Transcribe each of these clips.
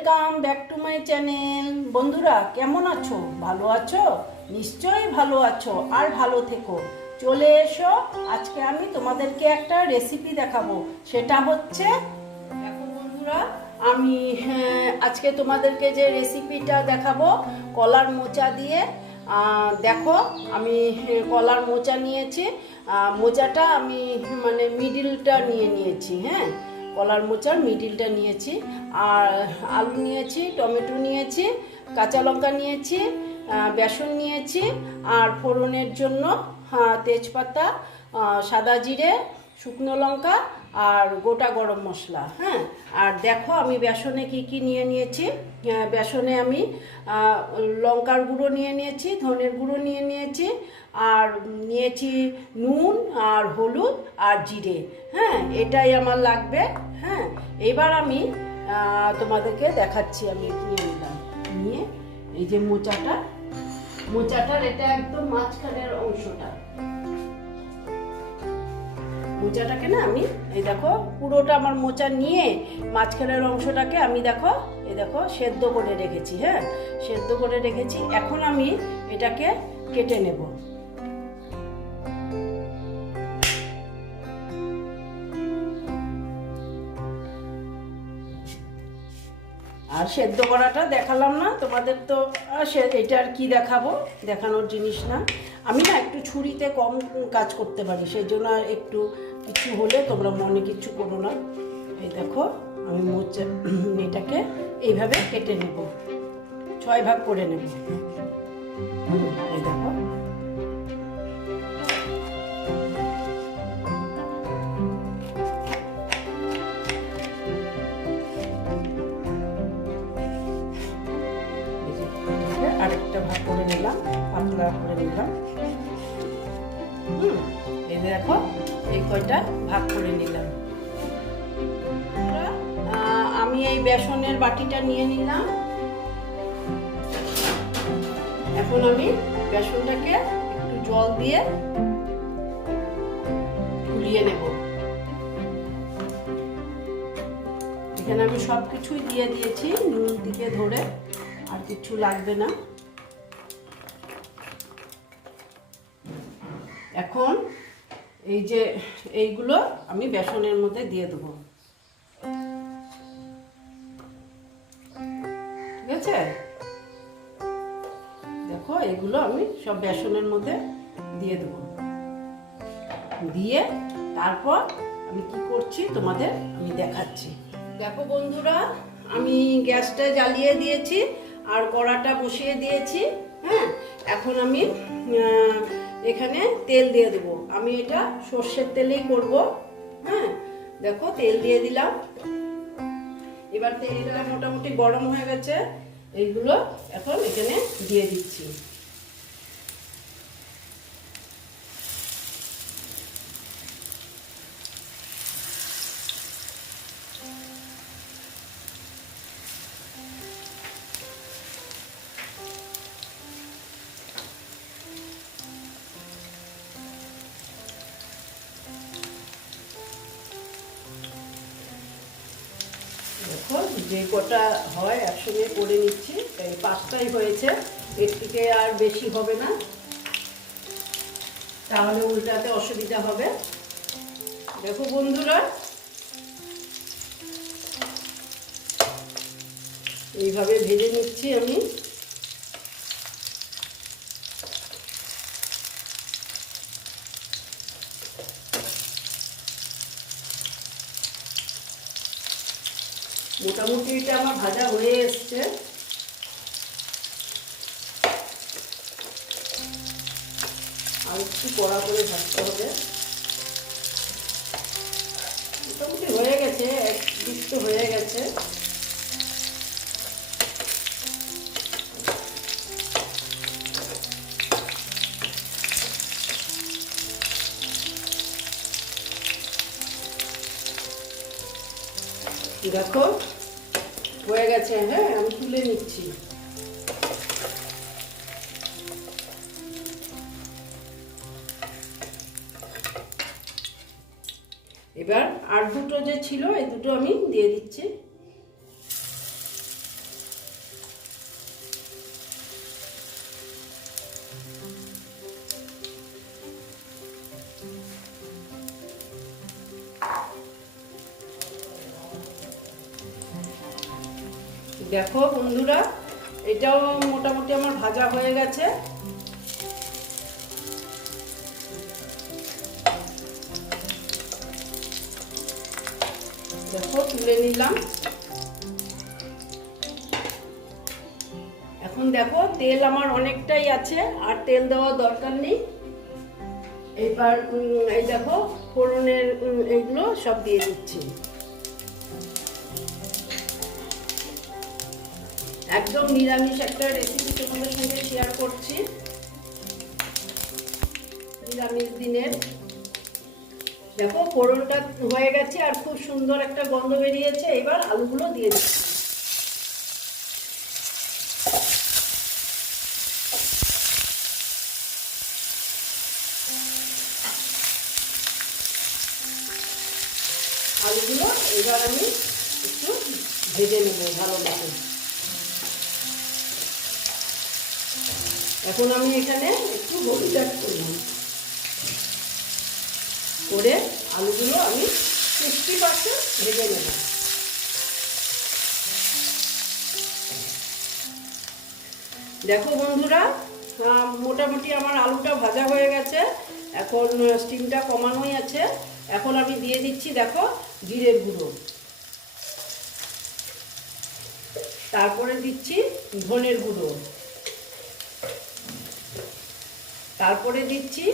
Welcome back to my channel বন্ধুরা কেমন আছো? ভালো আছো? নিশ্চয়ই ভালো আছো আর ভালো থেকো। চলে এসো আজকে আমি তোমাদেরকে একটা রেসিপি দেখাবো। সেটা হচ্ছে দেখো বন্ধুরা আমি হ্যাঁ, আজকে তোমাদেরকে যে রেসিপিটা দেখাবো কলার মোচা দিয়ে দেখো আমি হ্যাঁ, কলার মোচা নিয়েছি। মোচাটা আমি মানে মিডিলটা নিয়ে নিয়েছি হ্যাঁ? কলার মোচার, মিডিলটা নিয়েছি, আর আলু নিয়েছি, টমেটো নিয়েছি, কাঁচা লঙ্কা নিয়েছি বেসন নিয়েছি, আর ফোড়নের জন্য তেজপাতা সাদা জিরে, শুকনো লঙ্কা আর গোটা গরম মশলা হ্যাঁ? আর দেখো আমি বেসনে কি কি নিয়ে নিয়েছি। বেসনে আমি লঙ্কার গুঁড়ো নিয়ে নিয়েছি, ধনের গুঁড়ো নিয়ে নিয়েছি, আর নিয়েছি নুন আর হলুদ আর জিরে হ্যাঁ? এটাই আমার লাগবে হ্যাঁ? এবার আমি তোমাদেরকে দেখাচ্ছি আমি নিয়ে নিলাম। নিয়ে এই যে মোচাটা, মোচাটার এটা একদম মাঝখানের অংশটা। মোচাটাকে না আমি, এই দেখো, পুরোটা আমার মোচা নিয়ে মাঝখানের অংশটাকে আমি দেখো, এই দেখো, সেদ্ধ করে রেখেছি হ্যাঁ? সেদ্ধ করে রেখেছি, এখন আমি এটাকে কেটে নেব। সেদ্ধ করাটা দেখালাম না। তোমাদের তো সে এটা আর কী দেখাবো? দেখানোর জিনিস না। আমি না একটু ছুরিতে কম কাজ করতে পারি, সেই জন্য একটু কিছু হলে তোমরা মনে কিছু করো না। এই দেখো, আমি মোচা এটাকে এইভাবে কেটে নেব। ছয় ভাগ করে নেব। এই দেখো। এই কয়টা ভাগ করে নিলাম। আমি এই বেসনের বাটিটা নিয়ে নিলাম। এখন আমি বেসনটাকে একটু জল দিয়ে গুলিয়ে নেব। এখানে আমি সব কিছুই দিয়ে দিয়েছি, নুন দিকে ধরে, আর কিছু লাগবে না। এখন এই যে এইগুলো আমি বেসনের মধ্যে দিয়ে দেবো। ঠিক আছে? দেখো এগুলো আমি সব বেসনের মধ্যে দিয়ে দেবো। দিয়ে তারপর আমি কি করছি তোমাদের আমি দেখাচ্ছি। দেখো বন্ধুরা, আমি গ্যাসটা জ্বালিয়ে দিয়েছি আর কড়াটা বসিয়ে দিয়েছি হ্যাঁ? এখন আমি এখানে তেল দিয়ে দেবো। আমি এটা সর্ষের তেলেই করব। হ্যাঁ দেখো তেল দিয়ে দিলাম। এবার তেলটা মোটামুটি গরম হয়ে গেছে। এইগুলো এখন এখানে দিয়ে দিচ্ছি। যে কটা হয় একসঙ্গে করে নিচ্ছি এই পাঁচটাই হয়েছে। এর থেকে আর বেশি হবে না। তাহলে উল্টাতে অসুবিধা হবে। দেখো বন্ধুরা, এইভাবে ভেজে নিচ্ছি আমি। মোটামুটি আমার ভাজা হয়ে এসছে। আর একটু কড়া করে ভাজতে হবে। মোটামুটি হয়ে গেছে, এক দিক হয়ে গেছে। দেখো হয়ে গেছে হ্যাঁ আমি তুলে নিচ্ছি। এবার আর দুটো যে ছিল, এই দুটো আমি দিয়ে দিচ্ছি। দেখো বন্ধুরা, এটাও মোটামুটি আমার ভাজা হয়ে গেছে। দেখো, তুলে নিলাম। এখন দেখো, তেল আমার অনেকটাই আছে, আর তেল দেওয়ার দরকার নেই। এবার এই দেখো, ফোড়নের এইগুলো সব দিয়ে দিচ্ছি। একদম নিরামিষ একটা রেসিপি তোমাদের সঙ্গে শেয়ার করছি। নিরামিষ দিনের। দেখো ফোড়নটা হয়ে গেছে আর খুব সুন্দর একটা গন্ধ বেরিয়েছে। এবার আলুগুলো দিয়ে দিচ্ছি। আলুগুলো এবার আমি একটু ভেজে নেব ভালো মতো এখন আমি এখানে একটু হলুদ অ্যাড করলাম করে আলুগুলো আমি সিক্সটি পার্সেন্ট ভেজে নেব। দেখো বন্ধুরা মোটামুটি আমার আলুটা ভাজা হয়ে গেছে। এখন স্টিমটা কমানোই আছে। এখন আমি দিয়ে দিচ্ছি, দেখো, জিরের গুঁড়ো। তারপরে দিচ্ছি ধনের গুঁড়ো। তারপরে দিচ্ছি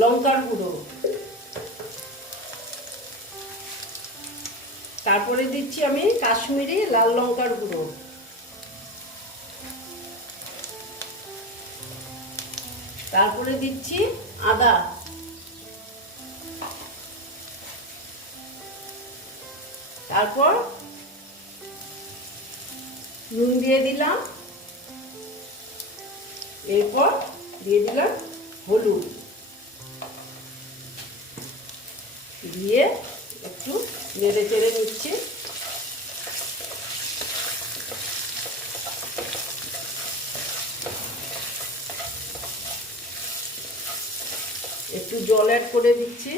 লঙ্কার গুঁড়ো। তারপরে দিচ্ছি আমি কাশ্মীরি লাল লঙ্কার গুঁড়ো। তারপরে দিচ্ছি আদা। তারপর নুন দিয়ে দিলাম। এরপর দিয়ে দিলাম হলুদ। দিয়ে একটু নেড়ে চেড়ে নিচ্ছি। একটু জল অ্যাড করে দিচ্ছি।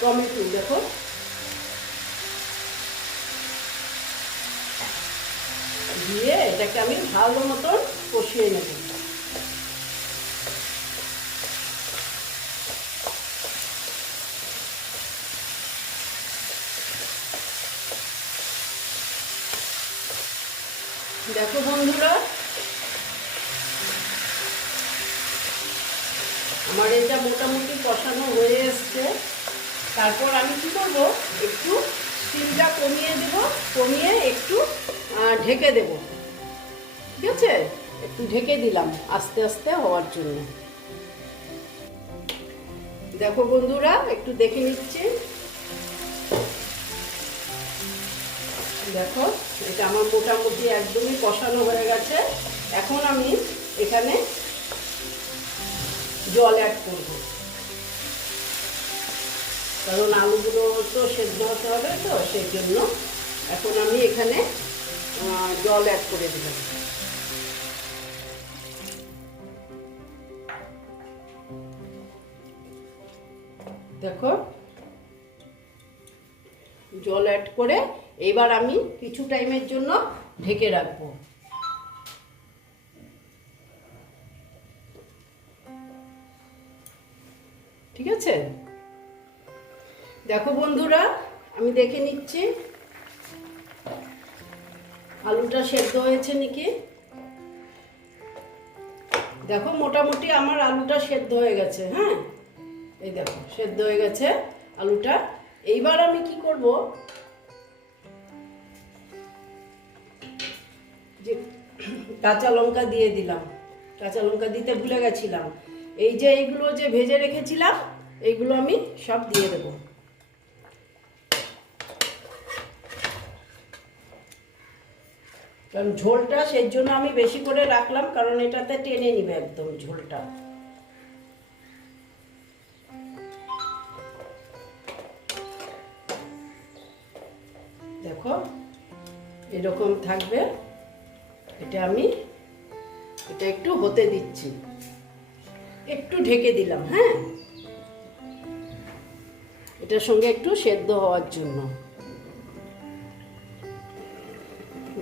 টমেটো, দেখো। দিয়ে এটাকে আমি ভালো মতন কষিয়ে নেব। দেখো বন্ধুরা, আমার এটা মোটামুটি কষানো হয়ে এসছে। তারপর আমি কি করব? একটু স্টিমটা কমিয়ে দেব, কমিয়ে একটু ঢেকে দেব। ঠিক আছে? একটু ঢেকে দিলাম আস্তে আস্তে হওয়ার জন্য। দেখো বন্ধুরা, একটু দেখে নিচ্ছি। দেখো, এটা আমার মোটামুটি একদমই কষানো হয়ে গেছে। এখন আমি এখানে জল অ্যাড করব। কারণ আলুগুলো তো সেদ্ধ হতে হবে তো, সেই জন্য এখন আমি এখানে জল অ্যাড করে দিলাম। দেখো, জল অ্যাড করে এবার আমি কিছু টাইমের জন্য ঢেকে রাখব। ঠিক আছে? দেখো বন্ধুরা, আমি দেখে নিচ্ছি। আলুটা সেদ্ধ হয়েছে নাকি? দেখো, মোটামুটি আমার আলুটা সেদ্ধ হয়ে গেছে হ্যাঁ? এই দেখো, সেদ্ধ হয়ে গেছে আলুটা। এইবার আমি কি করব? যে কাঁচা লঙ্কা দিয়ে দিলাম। কাঁচা লঙ্কা দিতে ভুলে গেছিলাম। এই যে এইগুলো যে ভেজে রেখেছিলাম, এইগুলো আমি সব দিয়ে দেবো। কারণ ঝোলটা সেই জন্য আমি বেশি করে রাখলাম, কারণ এটাতে টেনে নিবে একদম ঝোলটা। দেখো, এরকম থাকবে। এটা আমি, এটা একটু হতে দিচ্ছি। একটু ঢেকে দিলাম হ্যাঁ? এটার সঙ্গে একটু সেদ্ধ হওয়ার জন্য।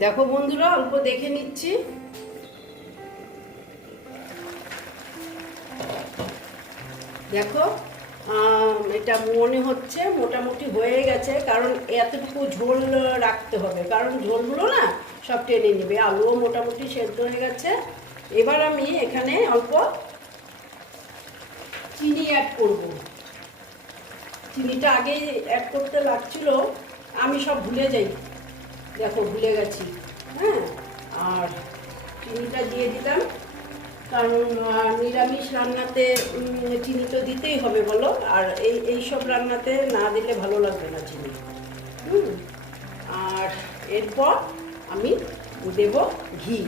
দেখো বন্ধুরা, অল্প দেখে নিচ্ছি। দেখো এটা মনে হচ্ছে মোটামুটি হয়ে গেছে, কারণ এতটুকু ঝোল রাখতে হবে। কারণ ঝোলগুলো না সব টেনে নেবে, আলুও মোটামুটি সেদ্ধ হয়ে গেছে। এবার আমি এখানে অল্প চিনি অ্যাড করব। চিনিটা আগে অ্যাড করতে লাগছিল, আমি সব ভুলে যাই। দেখো, ভুলে গেছি। হ্যাঁ আর চিনিটা দিয়ে দিলাম। কারণ নিরামিষ রান্নাতে চিনি তো দিতেই হবে, বলো। আর এই এই সব রান্নাতে না দিলে ভালো লাগবে না চিনি। হুম, আর এরপর আমি দেব ঘি।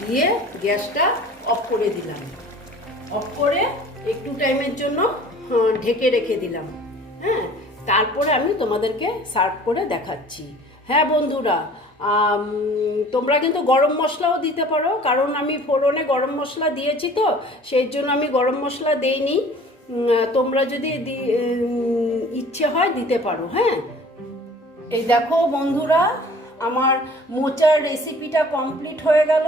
দিয়ে গ্যাসটা অফ করে দিলাম। অফ করে একটু টাইমের জন্য ঢেকে রেখে দিলাম। হ্যাঁ তারপরে আমি তোমাদেরকে সার্ভ করে দেখাচ্ছি। হ্যাঁ বন্ধুরা তোমরা কিন্তু গরম মশলাও দিতে পারো, কারণ আমি ফোড়নে গরম মশলা দিয়েছি তো, সেই জন্য আমি গরম মশলা দেইনি। তোমরা যদি ইচ্ছে হয় দিতে পারো হ্যাঁ? এই দেখো বন্ধুরা, আমার মোচার রেসিপিটা কমপ্লিট হয়ে গেল।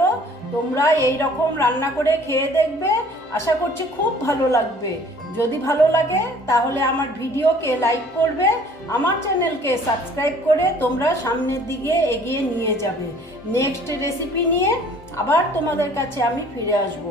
তোমরা এই রকম রান্না করে খেয়ে দেখবে, আশা করছি খুব ভালো লাগবে। যদি ভালো লাগে, তাহলে আমার ভিডিওকে লাইক করবে, আমার চ্যানেলকে সাবস্ক্রাইব করে তোমরা সামনের দিকে এগিয়ে নিয়ে যাবে। নেক্সট রেসিপি নিয়ে আবার তোমাদের কাছে আমি ফিরে আসব।